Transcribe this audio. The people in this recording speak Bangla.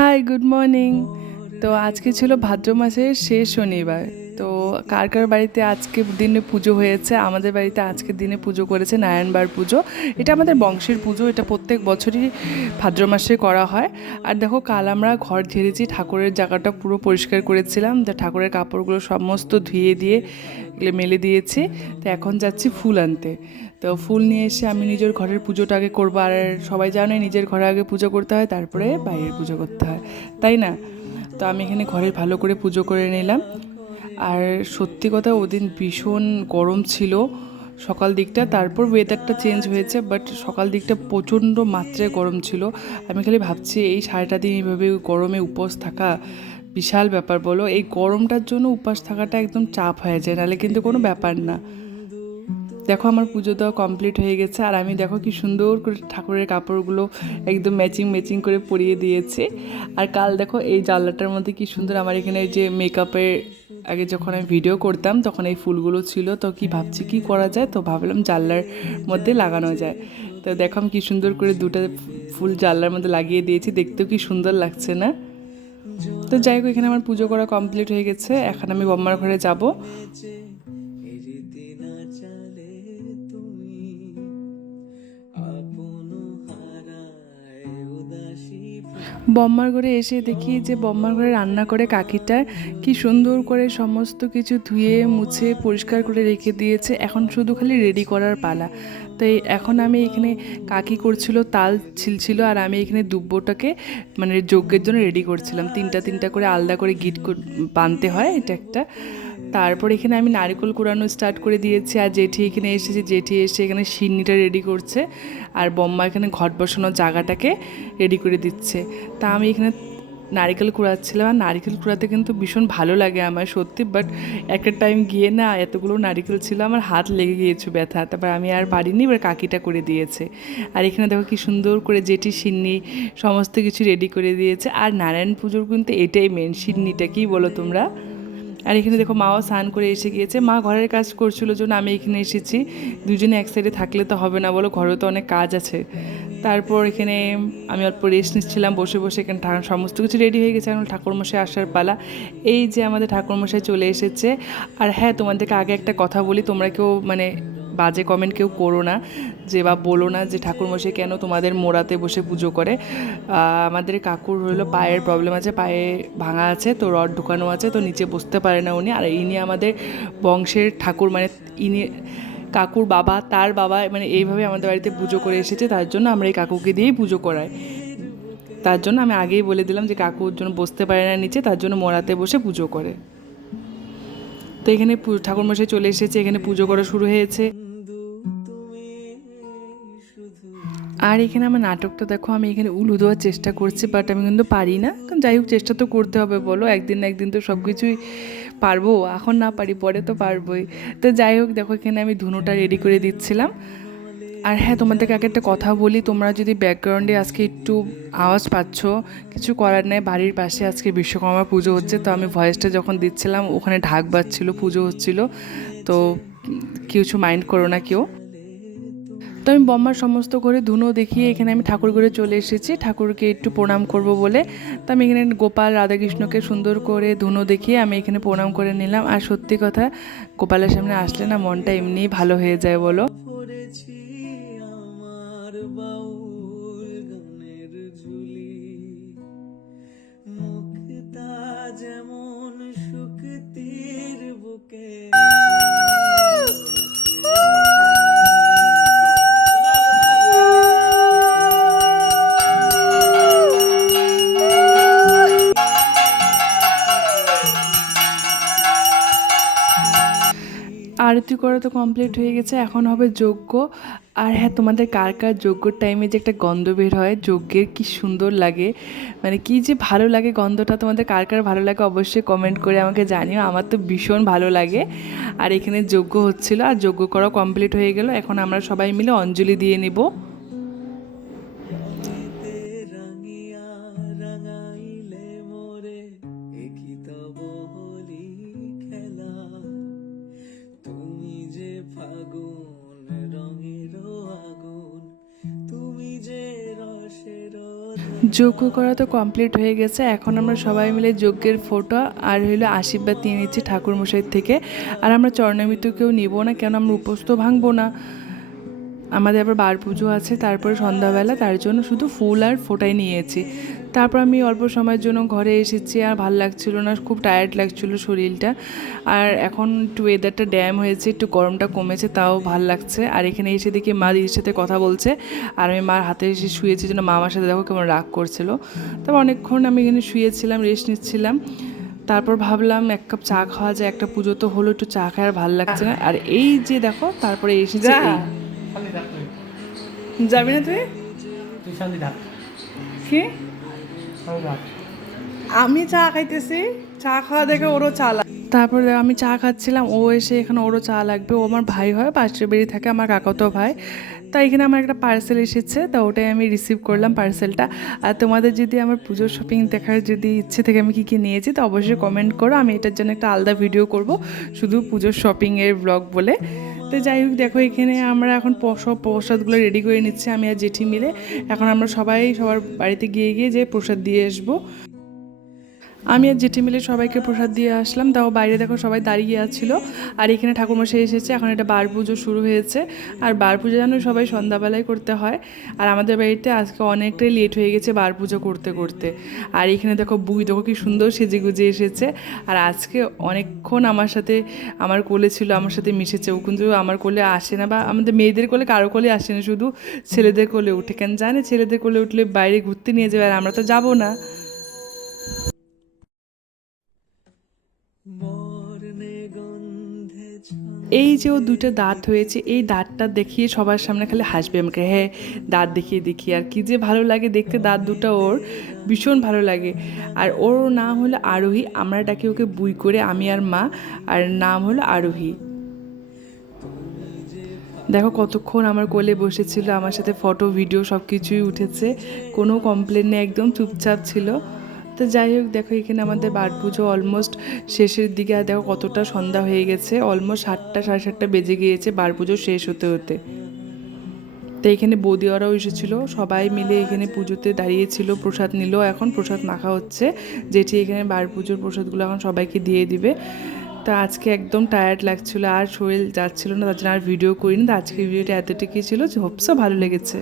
High, good morning. তো আজকে ছিল ভাদ্র মাসের শেষ শনিবার। তো কার কার বাড়িতে আজকে দিনে পুজো হয়েছে? আমাদের বাড়িতে আজকের দিনে পুজো করেছে নারায়ণবার পুজো। এটা আমাদের বংশের পুজো, এটা প্রত্যেক বছরই ভাদ্র মাসে করা হয়। আর দেখো, কাল আমরা ঘর ঝেড়েছি, ঠাকুরের জায়গাটা পুরো পরিষ্কার করেছিলাম, তো ঠাকুরের কাপড়গুলো সমস্ত ধুয়ে দিয়ে এগুলো মেলে দিয়েছি। তো এখন যাচ্ছি ফুল আনতে। তো ফুল নিয়ে এসে আমি নিজের ঘরের পুজোটা আগে করবো। আর সবাই জানে নিজের ঘরে আগে পুজো করতে হয়, তারপরে বাইরের পুজো করতে হয়, তাই না? তো আমি এখানে ঘরে ভালো করে পুজো করে নিলাম। আর সত্যি কথা, ওদিন ভীষণ গরম ছিল সকাল দিকটা, তারপর ওয়েদারটা চেঞ্জ হয়েছে, বাট সকাল দিকটা প্রচণ্ড মাত্রায় গরম ছিল। আমি খালি ভাবছি এই সারাটা দিন এইভাবে গরমে উপোস থাকা বিশাল ব্যাপার, বলো। এই গরমটার জন্য উপোস থাকাটা একদম চাপ হয়ে যায়, নাহলে কিন্তু কোনো ব্যাপার না। দেখো, আমার পুজো দেওয়া কমপ্লিট হয়ে গেছে, আর আমি দেখো কি সুন্দর করে ঠাকুরের কাপড়গুলো একদম ম্যাচিং ম্যাচিং করে পরিয়ে দিয়েছি। আর কাল দেখো এই জানলাটার মধ্যে কি সুন্দর আমার এখানে যে মেকআপের আগে যখন আমি ভিডিও করতাম তখন এই ফুলগুলো ছিল। তো কি ভাবছি কি করা যায়, তো ভাবলাম জানলার মধ্যে লাগানো যায়। তো দেখো আমি কি সুন্দর করে দুটো ফুল জানলার মধ্যে লাগিয়ে দিয়েছি, দেখতেও কি সুন্দর লাগছে না? তো যাই হোক, এখানে আমার পুজো করা কমপ্লিট হয়ে গেছে, এখন আমি বম্মার ঘরে যাব। বম্মার ঘরে এসে দেখি যে বম্মার ঘরে রান্না করে কাকিটা কি সুন্দর করে সমস্ত কিছু ধুয়ে মুছে পরিষ্কার করে রেখে দিয়েছে, এখন শুধু খালি রেডি করার পালা। তো এখন আমি এখানে কাকি করছিল তাল ছিলছিল, আর আমি এখানে দুব্বটাকে মানে যজ্ঞের জন্য রেডি করছিলাম। তিনটা তিনটা করে আলাদা করে গিট বানতে হয়, এটা একটা। তারপর এখানে আমি নারকেল কুড়ানো স্টার্ট করে দিয়েছি, আর জেঠি এখানে এসেছে, জেঠি এসে এখানে সিন্নিটা রেডি করছে, আর বম্মা এখানে ঘট বসানোর জায়গাটাকে রেডি করে দিচ্ছে। তা আমি এখানে নারকেল কুড়াচ্ছিলাম, আর নারকেল কুড়াতে কিন্তু ভীষণ ভালো লাগে আমার সত্যি, বাট একটা টাইম গিয়ে না এতগুলো নারকেল ছিল আমার হাত লেগে গিয়েছে ব্যথা, তারপর আমি আর পারিনি, এবার কাকিটা করে দিয়েছে। আর এখানে দেখো কি সুন্দর করে জেঠি সিন্নি সমস্ত কিছু রেডি করে দিয়েছে। আর নারায়ণ পুজোর কিন্তু এটাই মেন, সিন্নিটা, কি বলো তোমরা? আর এখানে দেখো মাও স্নান করে এসে গিয়েছে, মা ঘরের কাজ করছিল জন্য আমি এখানে এসেছি। দুজনে এক সাইডে থাকলে তো হবে না, বলো, ঘরেও তো অনেক কাজ আছে। তারপর এখানে আমি অল্প রেস্ট নিচ্ছিলাম বসে বসে, এখানে সমস্ত কিছু রেডি হয়ে গেছে, এখন ঠাকুরমশাই আসার পালা। এই যে আমাদের ঠাকুরমশাই চলে এসেছে। আর হ্যাঁ, তোমাদেরকে আগে একটা কথা বলি, তোমরা কেউ মানে বাজে কমেন্ট কেউ করো না, যে বা বলো না যে ঠাকুরমশাই কেন তোমাদের মোড়াতে বসে পুজো করে। আমাদের কাকুর হলো পায়ের প্রবলেম আছে, পায়ে ভাঙা আছে, তো রড ঢোকানো আছে, তো নিচে বসতে পারে না উনি। আর ইনি আমাদের বংশের ঠাকুর, মানে ইনি কাকুর বাবা, তার বাবা, মানে এইভাবে আমাদের বাড়িতে পুজো করে এসেছে, তার জন্য আমরা এই কাকুকে দিয়েই পুজো করাই। তার জন্য আমি আগেই বলে দিলাম যে কাকুর জন্য বসতে পারে না নিচে, তার জন্য মোড়াতে বসে পুজো করে। তো এখানে ঠাকুরমশাই চলে এসেছে, এখানে পুজো করা শুরু হয়েছে। আর এখানে আমার নাটকটা দেখো, আমি এখানে উলু দেওয়ার চেষ্টা করছি, বাট আমি কিন্তু পারি না, কারণ যাই হোক চেষ্টা তো করতে হবে, বলো, একদিন না একদিন তো সব কিছুই পারবো, এখন না পারি পরে তো পারবোই। তো যাই হোক, দেখো এখানে আমি ধুনোটা রেডি করে দিচ্ছিলাম। আর হ্যাঁ, তোমাদেরকে আগে একটা কথা বলি, তোমরা যদি ব্যাকগ্রাউন্ডে আজকে একটু আওয়াজ পাচ্ছ, কিছু করার নেই, বাড়ির পাশে আজকে বিশ্বকর্মা পুজো হচ্ছে, তো আমি ভয়েসটা যখন দিচ্ছিলাম ওখানে ঢাক বাজছিল, পুজো হচ্ছিল, তো কিছু মাইন্ড করো না কেউ। তো আমি বম্মার সমস্ত ঘরে ধুনো দেখিয়ে এখানে আমি ঠাকুর ঘরে চলে এসেছি, ঠাকুরকে একটু প্রণাম করব বলে। তো আমি এখানে গোপাল রাধাকৃষ্ণকে সুন্দর করে ধুনো দেখিয়ে আমি এখানে প্রণাম করে নিলাম। আর সত্যি কথা, গোপালের সামনে আসলে না মনটা এমনিই ভালো হয়ে যায়, বলো। যেমন শুকতির বুকে আরতি করা তো কমপ্লিট হয়ে গেছে, এখন হবে যজ্ঞ। আর হ্যাঁ, তোমাদের কার কার যজ্ঞর টাইমে যে একটা গন্ধ বের হয় যজ্ঞের, কি সুন্দর লাগে, মানে কি যে ভালো লাগে গন্ধটা। তোমাদের কার কার ভালো লাগে অবশ্যই কমেন্ট করে আমাকে জানিও, আমার তো ভীষণ ভালো লাগে। আর এখানে যজ্ঞ হচ্ছিল, আর যজ্ঞ করা কমপ্লিট হয়ে গেল, এখন আমরা সবাই মিলে অঞ্জলি দিয়ে নেব। যজ্ঞ করা তো কমপ্লিট হয়ে গেছে। এখন আমরা সবাই মিলে যজ্ঞের ফটো আর হইলো আশীর্বাদ নিয়ে নিচ্ছি ঠাকুরমশাইয়ের থেকে। আর আমরা চরণামৃত কেউ নিব না, কেন আমরা উপোস তো ভাঙবো না। আমাদের আবার বার পুজো আছে তারপরে সন্ধ্যাবেলা, তার জন্য শুধু ফুল আর ফোঁটাই নিয়েছি। তারপর আমি অল্প সময়ের জন্য ঘরে এসেছি, আর ভাল লাগছিল না, খুব টায়ার্ড লাগছিল শরীরটা। আর এখন একটু ওয়েদারটা ড্যাম হয়েছে, একটু গরমটা কমেছে, তাও ভাল লাগছে। আর এখানে এসে দেখি মা দিদির সাথে কথা বলছে, আর আমি মার হাতে এসে শুয়েছি, যেন মা আমার সাথে দেখো কেমন রাগ করছিল। তারপর অনেকক্ষণ আমি এখানে শুয়েছিলাম, রেস্ট নিচ্ছিলাম। তারপর ভাবলাম এক কাপ চা খাওয়া যায়, একটা পুজো তো হলো, একটু চা খাওয়ার ভাল লাগছে না। আর এই যে দেখো তারপরে এসেছে এই। যাবি না তুই? কি আমি চা খাইতেছি, চা খাওয়া দেখে ওরও চা লাগে। তারপরে আমি চা খাচ্ছিলাম, ও এসে এখানে ওরও চা লাগবে। ও আমার ভাই হয়, পাশের বাড়ি থাকে, আমার কাকাতো ভাই। তাই এখানে আমার একটা পার্সেল এসেছে, তা ওটাই আমি রিসিভ করলাম পার্সেলটা। আর তোমাদের যদি আমার পুজোর শপিং দেখার যদি ইচ্ছে থেকে আমি কী কী নিয়েছি, তো অবশ্যই কমেন্ট করো। আমি এটার জন্য একটা আলাদা ভিডিও করব, শুধু পুজোর শপিংয়ের ব্লগ বলে। তো যাই হোক, দেখো এখানে আমরা এখন সব প্রসাদগুলো রেডি করে নিচ্ছি, আমি আর জেঠি মিলে। এখন আমরা সবাই সবার বাড়িতে গিয়ে গিয়ে যে প্রসাদ দিয়ে আসবো। আমি আর জেঠি মিলে সবাইকে প্রসাদ দিয়ে আসলাম। তাও বাইরে দেখো সবাই দাঁড়িয়ে আছিল। আর এখানে ঠাকুরমশাই এসেছে, এখন এটা বার পুজো শুরু হয়েছে। আর বার পুজো যেন সবাই সন্ধ্যাবেলায় করতে হয়। আর আমাদের বাড়িতে আজকে অনেকটাই লেট হয়ে গেছে বার পুজো করতে করতে। আর এখানে দেখো বুই দেখো কি সুন্দর সেজে গুজে এসেছে। আর আজকে অনেকক্ষণ আমার সাথে আমার কোলে ছিল, আমার সাথে মিশেছে। ও কিন্তু আমার কোলে আসে না, বা আমাদের মেয়েদের কোলে কারো কোলে আসে না, শুধু ছেলেদের কোলে উঠে। কেন জানে ছেলেদের কোলে উঠলে বাইরে ঘুরতে নিয়ে যাবে, আর আমরা তো যাবো না। এই যে ও দুটো দাঁত হয়েছে, এই দাঁতটা দেখিয়ে সবার সামনে খালি হাসবে আমাকে, হ্যাঁ দাঁত দেখিয়ে দেখিয়ে। আর কি যে ভালো লাগে দেখতে দাঁত দুটো ওর, ভীষণ ভালো লাগে। আর ওর নাম হলো আরোহী, আমরা ডাকি ওকে বুই করে, আমি আর মা। আর নাম হলো আরোহী। দেখো কতক্ষণ আমার কোলে বসেছিল, আমার সাথে ফটো ভিডিও সব কিছুই উঠেছে, কোনো কমপ্লেন নেই, একদম চুপচাপ ছিল। তো যাই হোক, দেখো এখানে আমাদের বার পুজো অলমোস্ট শেষের দিকে। আর দেখো কতটা সন্ধ্যা হয়ে গেছে, অলমোস্ট 7টা 7:30 বেজে গিয়েছে বার পুজো শেষ হতে হতে। তো এখানে বৌদিওয়ারাও এসেছিলো, সবাই মিলে এখানে পুজোতে দাঁড়িয়েছিল, প্রসাদ নিল। এখন প্রসাদ মাখা হচ্ছে, যেটি এখানে বার পুজোর প্রসাদগুলো এখন সবাইকে দিয়ে দিবে। তো আজকে একদম টায়ার্ড লাগছিলো, আর শরীর যাচ্ছিলো না, তার জন্য আর ভিডিও করিনি। তো আজকের ভিডিওটা এতটুকুই ছিল, হোপসো ভালো লেগেছে।